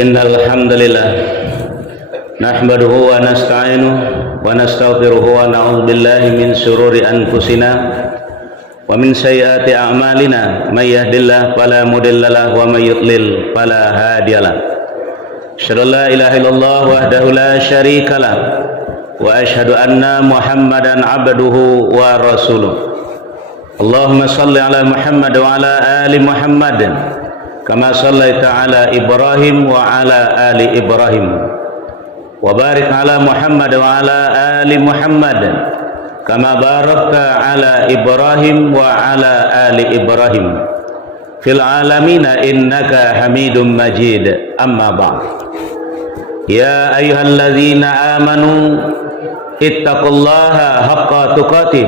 Innal hamdalillah nahmaduhu wa nasta'inuhu wa nastaghfiruhu wa na'udzu billahi min shururi anfusina wa min sayyiati a'malina may yahdihillahu fala mudhillalah wa may yudlil fala hadiyalah. Asyhadu an la ilaha illallah wahdahu la syarikalah wa asyhadu anna Muhammadan abduhu wa rasuluh. Allahumma shalli ala Muhammad wa ala ali Muhammad kama shallaita ala Ibrahim wa ala ali Ibrahim wa barik ala Muhammad wa ala ali Muhammad kama barakta ala Ibrahim wa ala ali Ibrahim fil alamin innaka Hamidum Majid. Amma ba'd. Ya ayyuhalladzina amanu ittaqullaha haqqa tuqatih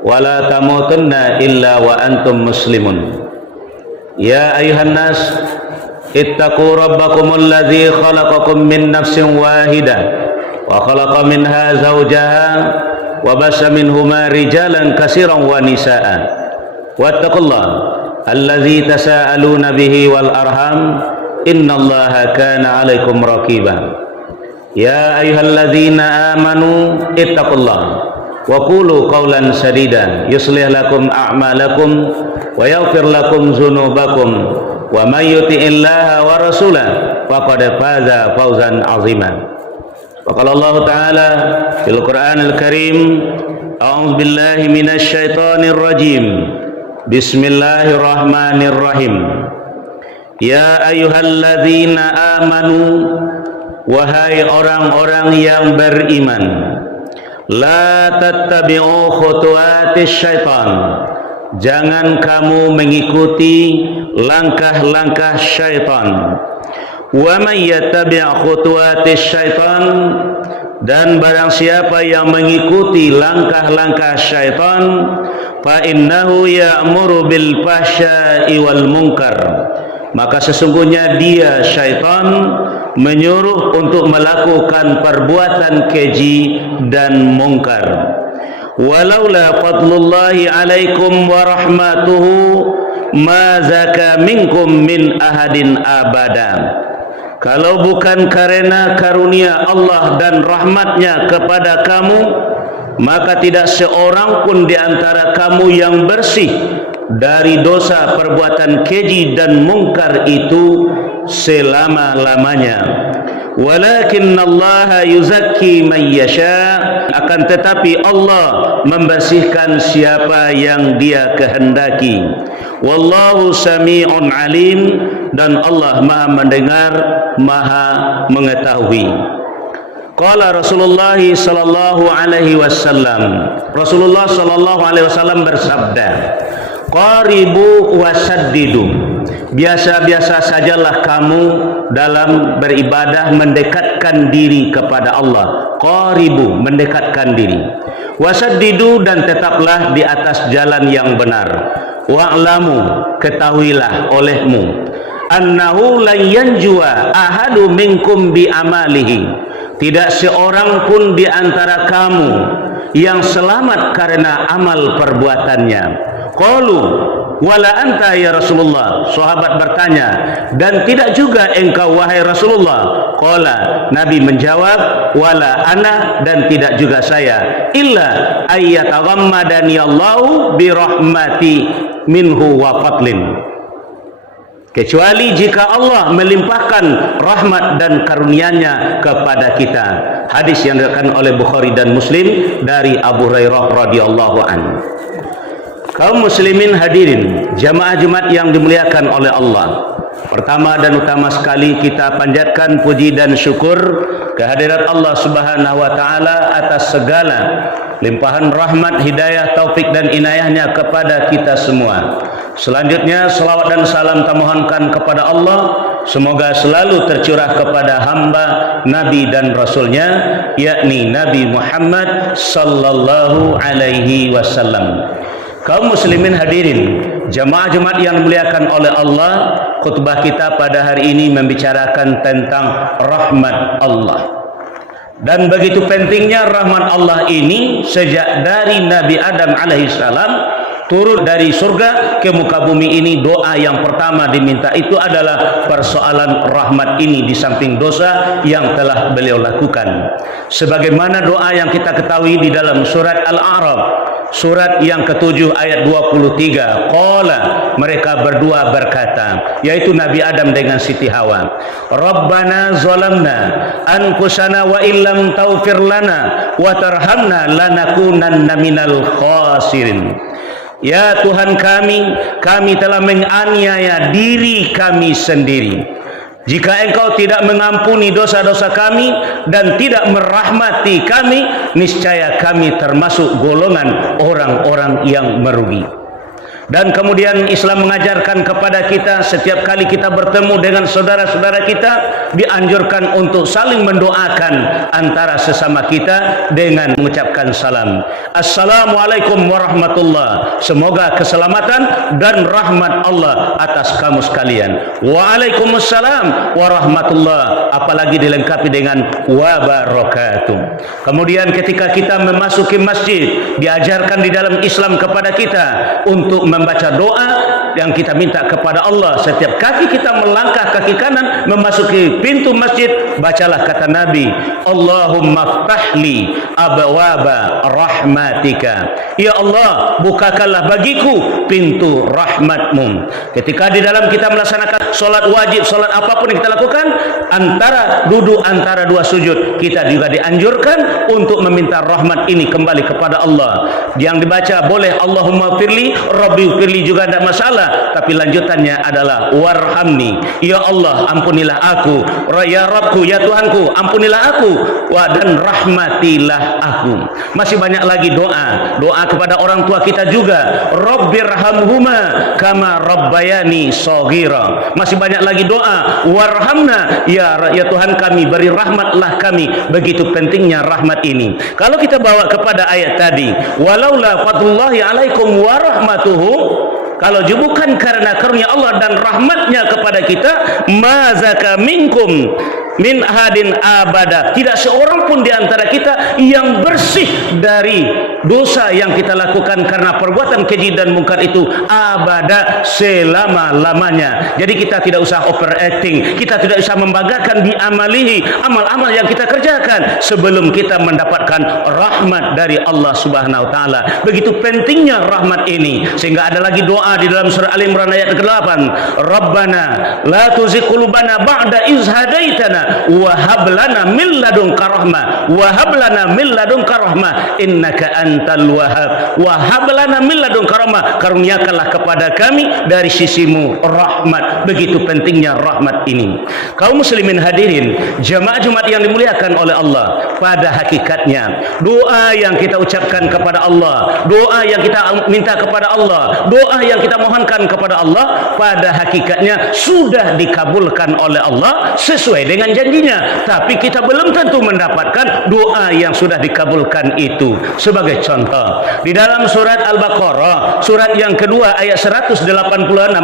wa la tamutunna illa wa antum muslimun. Ya ayuhan nas ittaqu rabbakumul ladzi khalaqakum min nafsin wahidah wa khalaqa minha zawjaha wa bassa minhuma rijalan katsiran wa nisaa'a wattaqullaha allazi tasaaluna bihi wal arham innallaha kana 'alaikum raqiba. Ya ayyuhalladzina amanu ittaqullaha wa qulu qawlan sadida yuslih lakum a'malakum wa yaghfir lakum dzunubakum wa may yuti'illaha wa rasulahu faqad faza fawzan 'azima. Wa qala Allah ta'ala fil Qur'anil Karim, a'udzu billahi minasy syaithanir rajim. Bismillahirrahmanirrahim. Ya ayyuhalladzina amanu, wahai orang-orang yang beriman, la tattabi'u khutuwatis syaitan, jangan kamu mengikuti langkah-langkah syaitan. Wa may yattabi' khutuwatis syaitan, dan barang siapa yang mengikuti langkah-langkah syaitan, fa innahu ya'muru bil fahsya'i wal munkar, maka sesungguhnya dia syaitan menyuruh untuk melakukan perbuatan keji dan mungkar. Walaula fadlullahi alaikum wa rahmatuhu ma zaka minkum min ahadin abada. Kalau bukan karena karunia Allah dan rahmatnya kepada kamu, maka tidak seorang pun di antara kamu yang bersih dari dosa perbuatan keji dan mungkar itu selama-lamanya. Walakinnallaha yuzakki man yasha, akan tetapi Allah membersihkan siapa yang Dia kehendaki. Wallahu sami'un alim, dan Allah Maha mendengar, Maha mengetahui. Qala Rasulullah sallallahu alaihi wasallam, Rasulullah sallallahu alaihi wasallam bersabda, qaribu wasaddidu, biasa-biasa sajalah kamu dalam beribadah mendekatkan diri kepada Allah. Qaribu, mendekatkan diri. Wasaddidu, dan tetaplah di atas jalan yang benar. Wa'lamu, ketahuilah olehmu, annahu lan yanjua ahadu minkum bi amalihi, tidak seorang pun di antara kamu yang selamat karena amal perbuatannya. Qalu wala anta ya Rasulullah, sahabat bertanya, dan tidak juga engkau wahai Rasulullah. Qala, Nabi menjawab, wala ana, dan tidak juga saya, illa ayyataghammadani Allahu bi rahmati minhu wa fadlin, kecuali jika Allah melimpahkan rahmat dan karunia-Nya kepada kita. Hadis yang diriwayatkan oleh Bukhari dan Muslim dari Abu Hurairah radhiyallahu anhu. Kaum muslimin hadirin, jamaah Jumat yang dimuliakan oleh Allah, pertama dan utama sekali kita panjatkan puji dan syukur kehadirat Allah Subhanahu wa taala atas segala limpahan rahmat, hidayah, taufik dan inayahnya kepada kita semua. Selanjutnya salawat dan salam kami mohonkan kepada Allah, semoga selalu tercurah kepada hamba, Nabi dan Rasulnya, yakni Nabi Muhammad sallallahu alaihi wasallam. Kaum muslimin hadirin, jamaah Jumat yang dimuliakan oleh Allah, khutbah kita pada hari ini membicarakan tentang rahmat Allah. Dan begitu pentingnya rahmat Allah ini sejak dari Nabi Adam alaihissalam turun dari surga ke muka bumi ini, doa yang pertama diminta itu adalah persoalan rahmat ini di samping dosa yang telah beliau lakukan. Sebagaimana doa yang kita ketahui di dalam surat Al-A'raf, surat yang ke-7 ayat 23, qala, mereka berdua berkata, yaitu Nabi Adam dengan Siti Hawa, Rabbana zalamna anfusana wa illam taghfir lana wa tarhamna lanakunanna minal khasirin. Ya Tuhan kami telah menganiaya diri kami sendiri. Jika Engkau tidak mengampuni dosa-dosa kami dan tidak merahmati kami, niscaya kami termasuk golongan orang-orang yang merugi. Dan kemudian Islam mengajarkan kepada kita, setiap kali kita bertemu dengan saudara-saudara kita, dianjurkan untuk saling mendoakan antara sesama kita dengan mengucapkan salam. Assalamualaikum warahmatullah. Semoga keselamatan dan rahmat Allah atas kamu sekalian. Waalaikumsalam warahmatullah. Apalagi dilengkapi dengan wabarakatuh. Kemudian ketika kita memasuki masjid, diajarkan di dalam Islam kepada kita untuk membaca doa yang kita minta kepada Allah. Setiap kaki kita melangkah kaki kanan memasuki pintu masjid, bacalah kata Nabi, Allahumma ftahli abwaba rahmatika. Ya Allah, bukakanlah bagiku pintu rahmatmu. Ketika di dalam kita melaksanakan solat wajib, solat apapun yang kita lakukan, antara duduk antara dua sujud, kita juga dianjurkan untuk meminta rahmat ini kembali kepada Allah. Yang dibaca boleh Allahumma firli, Rabbi firli juga tidak masalah, tapi lanjutannya adalah warhamni. Ya Allah, ampunilah aku. Ya Rabbku, ya Tuhanku, ampunilah aku. Dan rahmatilah aku. Masih banyak lagi doa kepada orang tua kita juga. Rabbirhamhuma kama rabbayani shaghira. Masih banyak lagi doa warhamna, ya Tuhan kami, beri rahmatlah kami. Begitu pentingnya rahmat ini. Kalau kita bawa kepada ayat tadi, walaula fadlullahi alaikum warahmatuhu, kalau bukan karena karunia Allah dan rahmatnya kepada kita, mazaka minkum min ahadin abada, tidak seorang pun di antara kita yang bersih dari dosa yang kita lakukan karena perbuatan keji dan mungkar itu abada, selama-lamanya. Jadi kita tidak usah overacting, kita tidak usah membanggakan di amalihi, amal-amal yang kita kerjakan sebelum kita mendapatkan rahmat dari Allah Subhanahu wa taala. Begitu pentingnya rahmat ini, sehingga ada lagi doa di dalam surah Al-Imran ayat ke-8, Rabbana la tuzigh qulubana ba'da iz hadaitana wa hab lana min ladunka rahmah wa hab lana min ladunka rahmah innaka antal wahhab wa hab lana min ladunka rahmah, karuniakanlah kepada kami dari sisimu rahmat. Begitu pentingnya rahmat ini. Kaum muslimin hadirin, jamaah Jumat yang dimuliakan oleh Allah, pada hakikatnya doa yang kita ucapkan kepada Allah, doa yang kita minta kepada Allah, doa yang kita mohonkan kepada Allah, pada hakikatnya sudah dikabulkan oleh Allah sesuai dengan janjinya. Tapi kita belum tentu mendapatkan doa yang sudah dikabulkan itu. Sebagai contoh, di dalam surat Al-Baqarah, surat yang kedua ayat 186,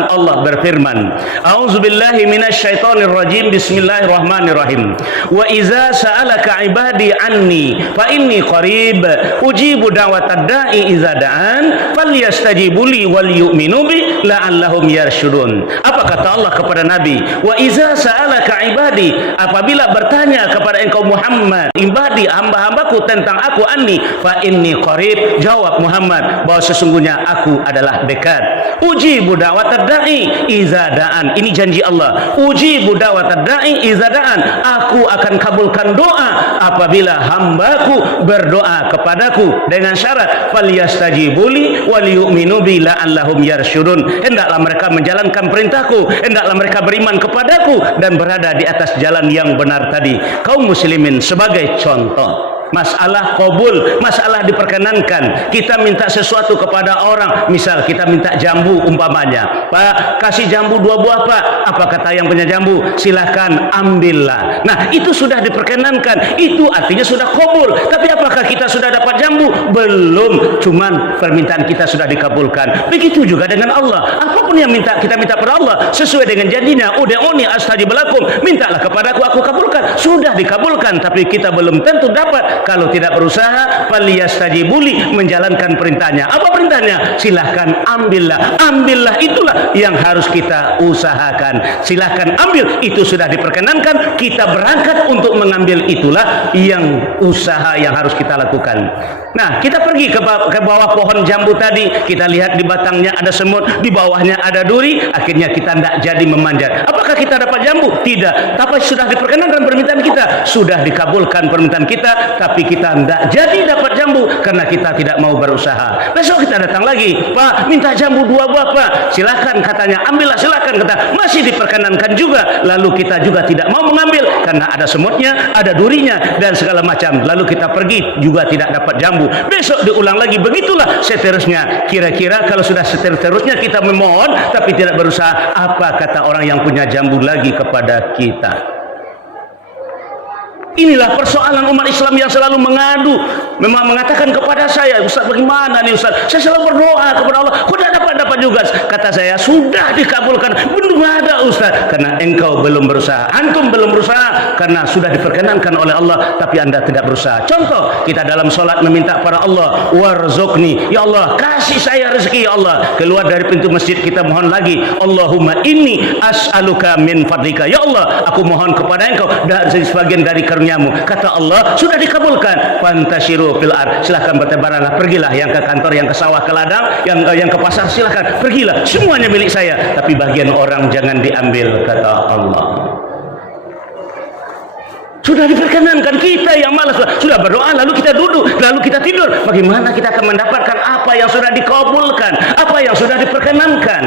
Allah berfirman, A'udzubillahi minasyaitonir rajim, bismillahirrahmanirrahim. Wa iza sa'alaka ibadi anni fa inni qarib ujibu da'watad da'i iza da'an falyastajibuli wal yu'minu bi la'allahum yarshudun. Apa kata Allah kepada Nabi? Wa iza sa'alaka ibadi, apabila bertanya kepada engkau Muhammad, ibadi, hamba-hambaku tentang aku, anni fa inni qarib, jawab Muhammad bahwa sesungguhnya aku adalah dekat. Ujibu da'watad da'i iza da'an. Ini janji Allah. Ujibu da'watad da'i iza da'an. Aku akan kabulkan doa apabila hambaku berdoa kepadaku dengan syarat falyastajibuli wal yu'minu bi la'allahum yarsyudun. Hendaklah mereka menjalankan perintahku, hendaklah mereka beriman kepadaku dan berada di atas jalan yang benar tadi. Kaum muslimin, sebagai contoh masalah qabul, masalah diperkenankan kita minta sesuatu kepada orang, misal kita minta jambu umpamanya, Pak kasih jambu 2 buah Pak, apa kata yang punya jambu? Silahkan ambillah. Nah itu sudah diperkenankan, itu artinya sudah qabul. Tapi apakah kita sudah dapat jambu? Belum, cuman permintaan kita sudah dikabulkan. Begitu juga dengan Allah, apapun yang kita minta pada Allah sesuai dengan janjinya, ud'uni astajib lakum, mintalah kepadaku aku kabulkan, sudah dikabulkan, tapi kita belum tentu dapat kalau tidak berusaha. Faliyastajibuli, menjalankan perintahnya. Apa perintahnya? Silahkan ambillah. Ambillah itulah yang harus kita usahakan. Silahkan ambil, itu sudah diperkenankan. Kita berangkat untuk mengambil, itulah yang usaha yang harus kita lakukan. Nah, kita pergi ke bawah pohon jambu tadi, kita lihat di batangnya ada semut, di bawahnya ada duri, akhirnya kita tidak jadi memanjat. Apakah kita dapat jambu? Tidak. Tapi sudah diperkenankan permintaan kita, sudah dikabulkan permintaan kita, tapi kita tidak jadi dapat jambu karena kita tidak mau berusaha. Besok kita datang lagi, Pak, minta jambu 2 buah Pak. Silakan, katanya, ambillah, silakan, kata, masih diperkenankan juga. Lalu kita juga tidak mau mengambil karena ada semutnya, ada durinya dan segala macam. Lalu kita pergi juga tidak dapat jambu. Besok diulang lagi, begitulah seterusnya. Kira-kira kalau sudah seterusnya kita memohon tapi tidak berusaha, apa kata orang yang punya jambu lagi kepada kita? Inilah persoalan umat Islam yang selalu mengadu, memang mengatakan kepada saya, Ustaz, bagaimana nih Ustaz? Saya selalu berdoa kepada Allah, kok tidak dapat juga? Kata saya, sudah dikabulkan. Belum ada Ustaz, karena engkau belum berusaha. Antum belum berusaha karena sudah diperkenankan oleh Allah, tapi anda tidak berusaha. Contoh, kita dalam sholat meminta pada Allah, warzuqni, ya Allah, kasih saya rezeki, ya Allah. Keluar dari pintu masjid kita mohon lagi, Allahumma inni as'aluka min fadlika, ya Allah, aku mohon kepada engkau dari sebagian dari karuniamu. Kata Allah, sudah dikabulkan. Fantashiru fil ard, silahkan bertebaranlah, pergilah, yang ke kantor, yang ke sawah, ke ladang, yang ke pasar, silahkan pergilah, semuanya milik saya, tapi bagian orang jangan diambil, kata Allah. Sudah diperkenankan, kita yang malas sudah berdoa, lalu kita duduk, lalu kita tidur. Bagaimana kita akan mendapatkan apa yang sudah dikabulkan, apa yang sudah diperkenankan?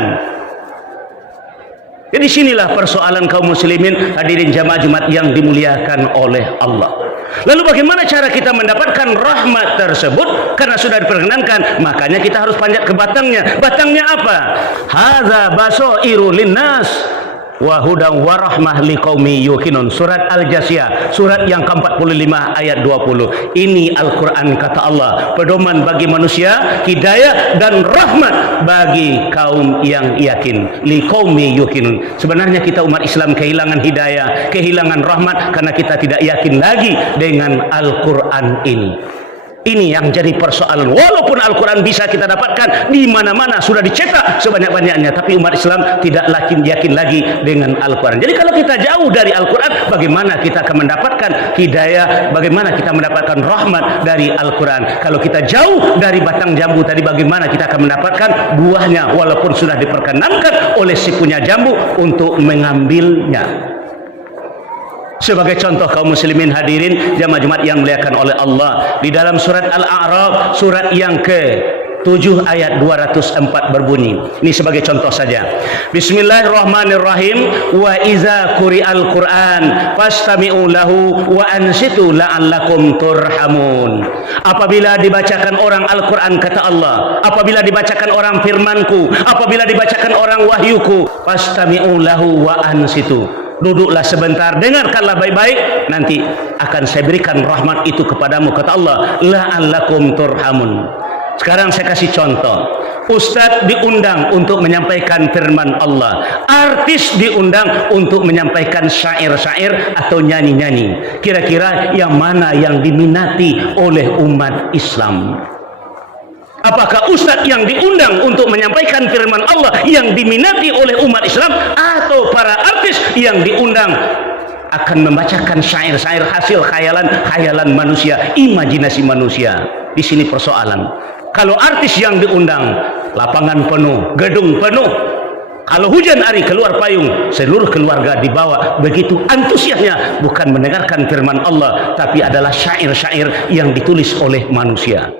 Jadi sinilah persoalan kaum muslimin, hadirin jamaah Jumat yang dimuliakan oleh Allah. Lalu bagaimana cara kita mendapatkan rahmat tersebut? Karena sudah diperkenankan, makanya kita harus panjat ke batangnya. Batangnya apa? Hadza basairu linnas wa hudan wa rahmah liqaumi yuqinun. Surat Al-Jasiyah, surat yang ke-45 ayat 20. Ini Al-Qur'an, kata Allah, pedoman bagi manusia, hidayah dan rahmat bagi kaum yang yakin. Liqaumi yuqinun. Sebenarnya kita umat Islam kehilangan hidayah, kehilangan rahmat karena kita tidak yakin lagi dengan Al-Qur'an ini. Ini yang jadi persoalan. Walaupun Al-Quran bisa kita dapatkan di mana-mana, sudah dicetak sebanyak-banyaknya, tapi umat Islam tidak yakin lagi dengan Al-Quran. Jadi kalau kita jauh dari Al-Quran, bagaimana kita akan mendapatkan hidayah? Bagaimana kita mendapatkan rahmat dari Al-Quran? Kalau kita jauh dari batang jambu tadi, bagaimana kita akan mendapatkan buahnya? Walaupun sudah diperkenankan oleh si punya jambu untuk mengambilnya. Sebagai contoh kaum muslimin hadirin jamaah Jumat yang dimuliakan oleh Allah, di dalam surat Al-A'raf, surat yang ke-7 ayat 204 berbunyi. Ini sebagai contoh saja. Bismillahirrahmanirrahim. Wa iza quri'al Qur'an fastami'u lahu wa ansitu la'allakum turhamun. Apabila dibacakan orang Al-Quran, kata Allah, apabila dibacakan orang firmanku, apabila dibacakan orang wahyuku, fastami'u lahu wa ansitu, duduklah sebentar, dengarkanlah baik-baik, nanti akan saya berikan rahmat itu kepadamu, kata Allah, la'allakum turhamun. Sekarang saya kasih contoh. Ustadz diundang untuk menyampaikan firman Allah, artis diundang untuk menyampaikan syair-syair atau nyanyi-nyanyi. Kira-kira yang mana yang diminati oleh umat Islam? Apakah ustadz yang diundang untuk menyampaikan firman Allah yang diminati oleh umat Islam, atau para artis yang diundang akan membacakan syair-syair hasil khayalan manusia, imajinasi manusia? Di sini persoalan. Kalau artis yang diundang, lapangan penuh, gedung penuh. Kalau hujan hari keluar payung, seluruh keluarga dibawa. Begitu antusiasnya, bukan mendengarkan firman Allah, tapi adalah syair-syair yang ditulis oleh manusia.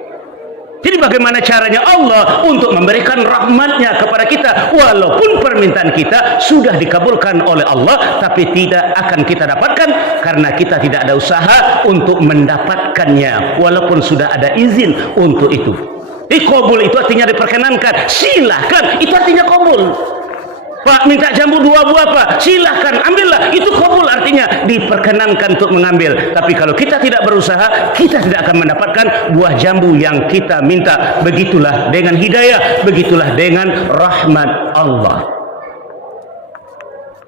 Jadi bagaimana caranya Allah untuk memberikan rahmatnya kepada kita? Walaupun permintaan kita sudah dikabulkan oleh Allah, tapi tidak akan kita dapatkan karena kita tidak ada usaha untuk mendapatkannya, walaupun sudah ada izin untuk itu. Qabul itu artinya diperkenankan, silahkan, itu artinya qabul. Pak, minta jambu 2 buah Pak, silahkan ambillah, itu qabul, artinya diperkenankan untuk mengambil. Tapi kalau kita tidak berusaha, kita tidak akan mendapatkan buah jambu yang kita minta. Begitulah dengan hidayah, begitulah dengan rahmat Allah.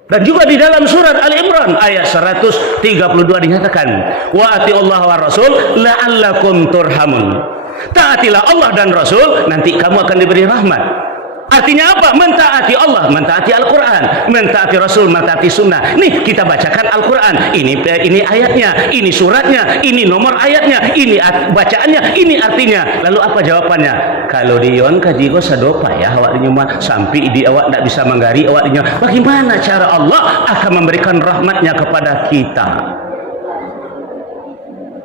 Dan juga di dalam surat Ali Imran ayat 132 dinyatakan, wa atiullah wa rasul la'allakum turhamun. Taatilah Allah dan Rasul, nanti kamu akan diberi rahmat. Artinya apa? Mentaati Allah, mentaati Al-Quran, mentaati Rasul, mentaati Sunnah. Nih kita bacakan Al-Quran, ini ayatnya, ini suratnya, ini nomor ayatnya, ini bacaannya, ini artinya. Lalu apa jawabannya? Kalau dion kaji ko sadopa ya awak dinyuma sampai di awak tidak bisa menggari awak dinyuma. Bagaimana cara Allah akan memberikan rahmatnya kepada kita?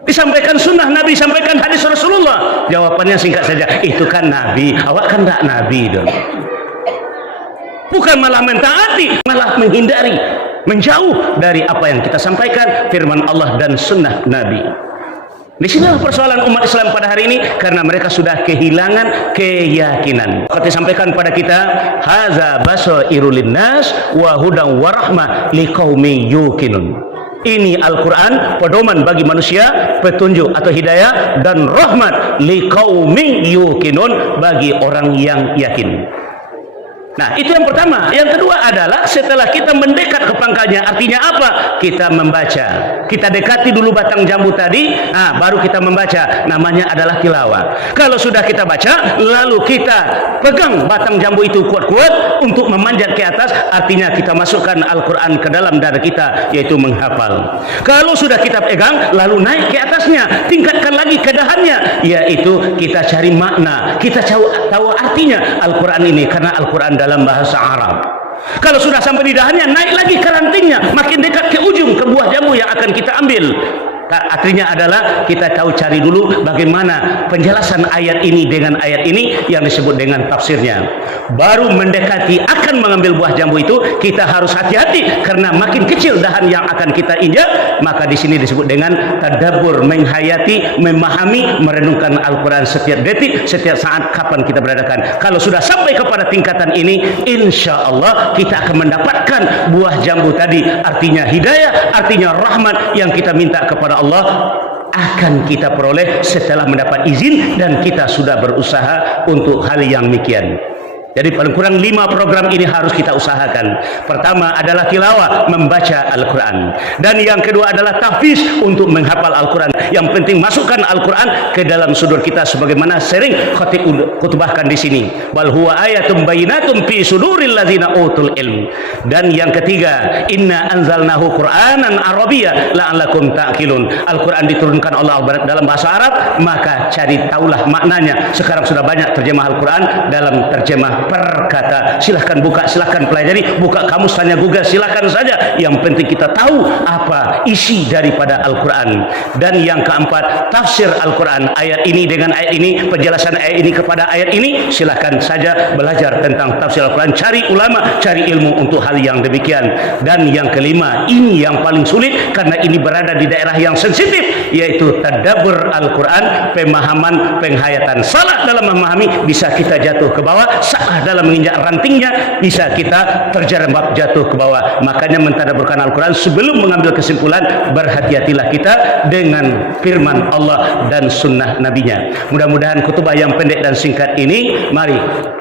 Disampaikan sunnah Nabi, sampaikan hadis Rasulullah. Jawabannya singkat saja, itu kan Nabi, awak kan tidak Nabi dong. Bukan malah mentaati, malah menghindari, menjauh dari apa yang kita sampaikan, firman Allah dan sunnah Nabi. Di sinilah persoalan umat Islam pada hari ini, karena mereka sudah kehilangan keyakinan. Seperti disampaikan pada kita, haza basairul linnas wa hudan wa rahmah liqaumin yuqinun. Ini Al-Quran, pedoman bagi manusia, petunjuk atau hidayah, dan rahmat liqaumin yuqinun, bagi orang yang yakin. Nah, itu yang pertama. Yang kedua adalah setelah kita mendekat ke pangkalnya, artinya apa? Kita membaca. Kita dekati dulu batang jambu tadi, baru kita membaca. Namanya adalah tilawah. Kalau sudah kita baca, lalu kita pegang batang jambu itu kuat-kuat untuk memanjat ke atas, artinya kita masukkan Al-Quran ke dalam dada kita, yaitu menghafal. Kalau sudah kita pegang, lalu naik ke atasnya, tingkatkan lagi ke dahannya, yaitu kita cari makna, kita tahu artinya Al-Quran ini, karena Al-Quran dalam bahasa Arab. Kalau sudah sampai di dahannya, naik lagi ke rantingnya, makin dekat ke ujung, ke buah jambu yang akan kita ambil. Artinya adalah kita tahu cari dulu bagaimana penjelasan ayat ini dengan ayat ini yang disebut dengan tafsirnya. Baru mendekati akan mengambil buah jambu itu, kita harus hati-hati karena makin kecil dahan yang akan kita injak. Maka di sini disebut dengan tadabbur, menghayati, memahami, merenungkan Al-Quran setiap detik, setiap saat kapan kita beradakan. Kalau sudah sampai kepada tingkatan ini, insya Allah kita akan mendapatkan buah jambu tadi, artinya hidayah, artinya rahmat yang kita minta kepada Allah akan kita peroleh setelah mendapat izin dan kita sudah berusaha untuk hal yang demikian. Jadi paling kurang 5 program ini harus kita usahakan. Pertama adalah tilawah, membaca Al-Quran. Dan yang kedua adalah tahfiz, untuk menghafal Al-Quran. Yang penting masukkan Al-Quran ke dalam sudur kita, sebagaimana sering khatib khutbahkan di sini. Bal huwa ayatum bayinatum fi suduril ladzina utul ilm. Dan yang ketiga, inna anzalnahu Qur'anan Arabiyya la'allakum ta'qilun. Al-Quran diturunkan Allah dalam bahasa Arab, maka cari taulah maknanya. Sekarang sudah banyak terjemah Al-Quran dalam terjemah perkata. Silahkan buka, silahkan pelajari, buka kamus, tanya Google, silahkan saja. Yang penting kita tahu apa isi daripada Al-Quran. Dan yang keempat, tafsir Al-Quran, ayat ini dengan ayat ini, penjelasan ayat ini kepada ayat ini. Silahkan saja belajar tentang tafsir Al-Quran, cari ulama, cari ilmu untuk hal yang demikian. Dan yang kelima, ini yang paling sulit karena ini berada di daerah yang sensitif, yaitu tadabbur Al-Quran, pemahaman, penghayatan. Salah dalam memahami bisa kita jatuh ke bawah, salah dalam menginjak rantingnya bisa kita terjerembab jatuh ke bawah. Makanya mentadabburkan Al-Quran sebelum mengambil kesimpulan, berhati-hatilah kita dengan firman Allah dan sunnah nabinya. Mudah-mudahan khutbah yang pendek dan singkat ini, mari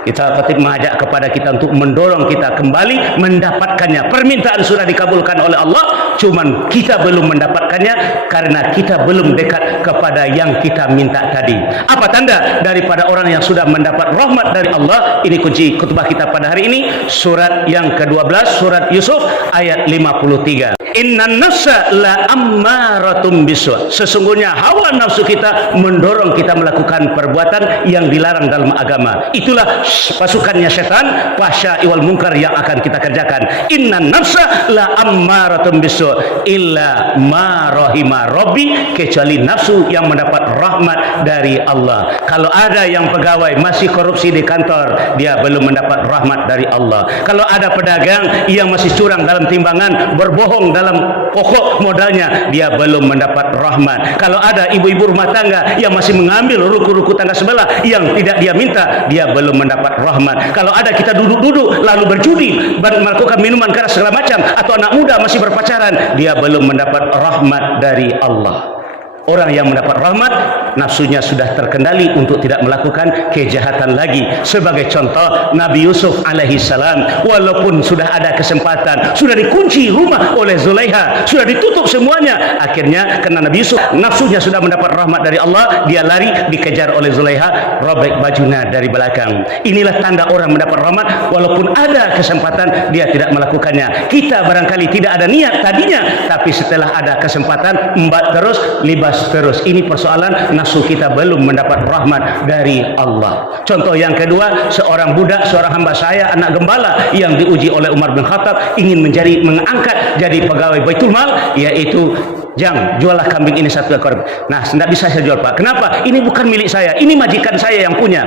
kita khatib mengajak kepada kita untuk mendorong kita kembali mendapatkannya. Permintaan sudah dikabulkan oleh Allah, cuman kita belum mendapatkannya karena kita belum dekat kepada yang kita minta tadi. Apa tanda daripada orang yang sudah mendapat rahmat dari Allah? Ini kunci khutbah kita pada hari ini, surat yang ke-12, surat Yusuf ayat 53. Innan nafsa la ammaratum bisu'. Sesungguhnya hawa nafsu kita mendorong kita melakukan perbuatan yang dilarang dalam agama. Itulah pasukannya setan, fahsya wal munkar yang akan kita kerjakan. Innan nafsa la ammaratum bisu' illa ma rahima rabbi, kecuali nafsu yang mendapat rahmat dari Allah. Kalau ada yang pegawai masih korupsi di kantor, dia belum mendapat rahmat dari Allah. Kalau ada pedagang yang masih curang dalam timbangan, berbohong dalam pokok modalnya, dia belum mendapat rahmat. Kalau ada ibu-ibu rumah tangga yang masih mengambil ruku-ruku tangga sebelah yang tidak dia minta, dia belum mendapat rahmat. Kalau ada kita duduk-duduk lalu berjudi, melakukan minuman keras segala macam, atau anak muda masih berpacaran, dia belum mendapat rahmat dari Allah. Orang yang mendapat rahmat nafsunya sudah terkendali untuk tidak melakukan kejahatan lagi. Sebagai contoh, Nabi Yusuf alaihi salam, walaupun sudah ada kesempatan, sudah dikunci rumah oleh Zulaiha, sudah ditutup semuanya, akhirnya karena Nabi Yusuf nafsunya sudah mendapat rahmat dari Allah, dia lari, dikejar oleh Zulaiha, robek bajunya dari belakang. Inilah tanda orang mendapat rahmat, walaupun ada kesempatan dia tidak melakukannya. Kita barangkali tidak ada niat tadinya, tapi setelah ada kesempatan, embat terus, libas terus. Ini persoalan nafsu kita belum mendapat rahmat dari Allah. Contoh yang kedua, seorang budak, seorang hamba saya, anak gembala yang diuji oleh Umar bin Khattab, ingin mengangkat jadi pegawai Baitul Mal, yaitu, "Jang, jualah kambing ini 1 ekor." Nah, tidak bisa saya jual, Pak. Kenapa? Ini bukan milik saya, ini majikan saya yang punya.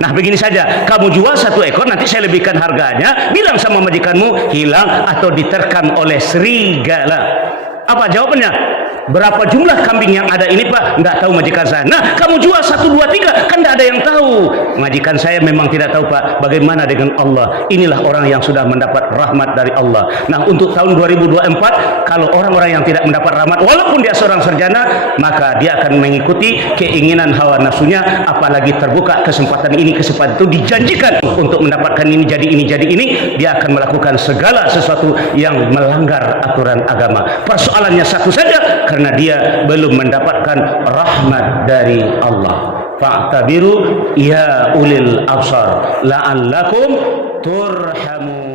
Nah, begini saja, kamu jual 1 ekor, nanti saya lebihkan harganya, bilang sama majikanmu hilang atau diterkam oleh serigala. Apa jawabannya? Berapa jumlah kambing yang ada ini, Pak? Tidak tahu majikan saya. Nah, kamu jual 1, 2, 3, kan tidak ada yang tahu. Majikan saya memang tidak tahu, Pak. Bagaimana dengan Allah? Inilah orang yang sudah mendapat rahmat dari Allah. Nah, untuk tahun 2024, kalau orang-orang yang tidak mendapat rahmat, walaupun dia seorang sarjana, maka dia akan mengikuti keinginan hawa nafsunya. Apalagi terbuka kesempatan ini, kesempatan itu dijanjikan untuk mendapatkan ini, jadi ini, dia akan melakukan segala sesuatu yang melanggar aturan agama. Persoalannya satu saja, karena dia belum mendapatkan rahmat dari Allah. Fa'tabiru ya ulil absar la'allakum turhamun.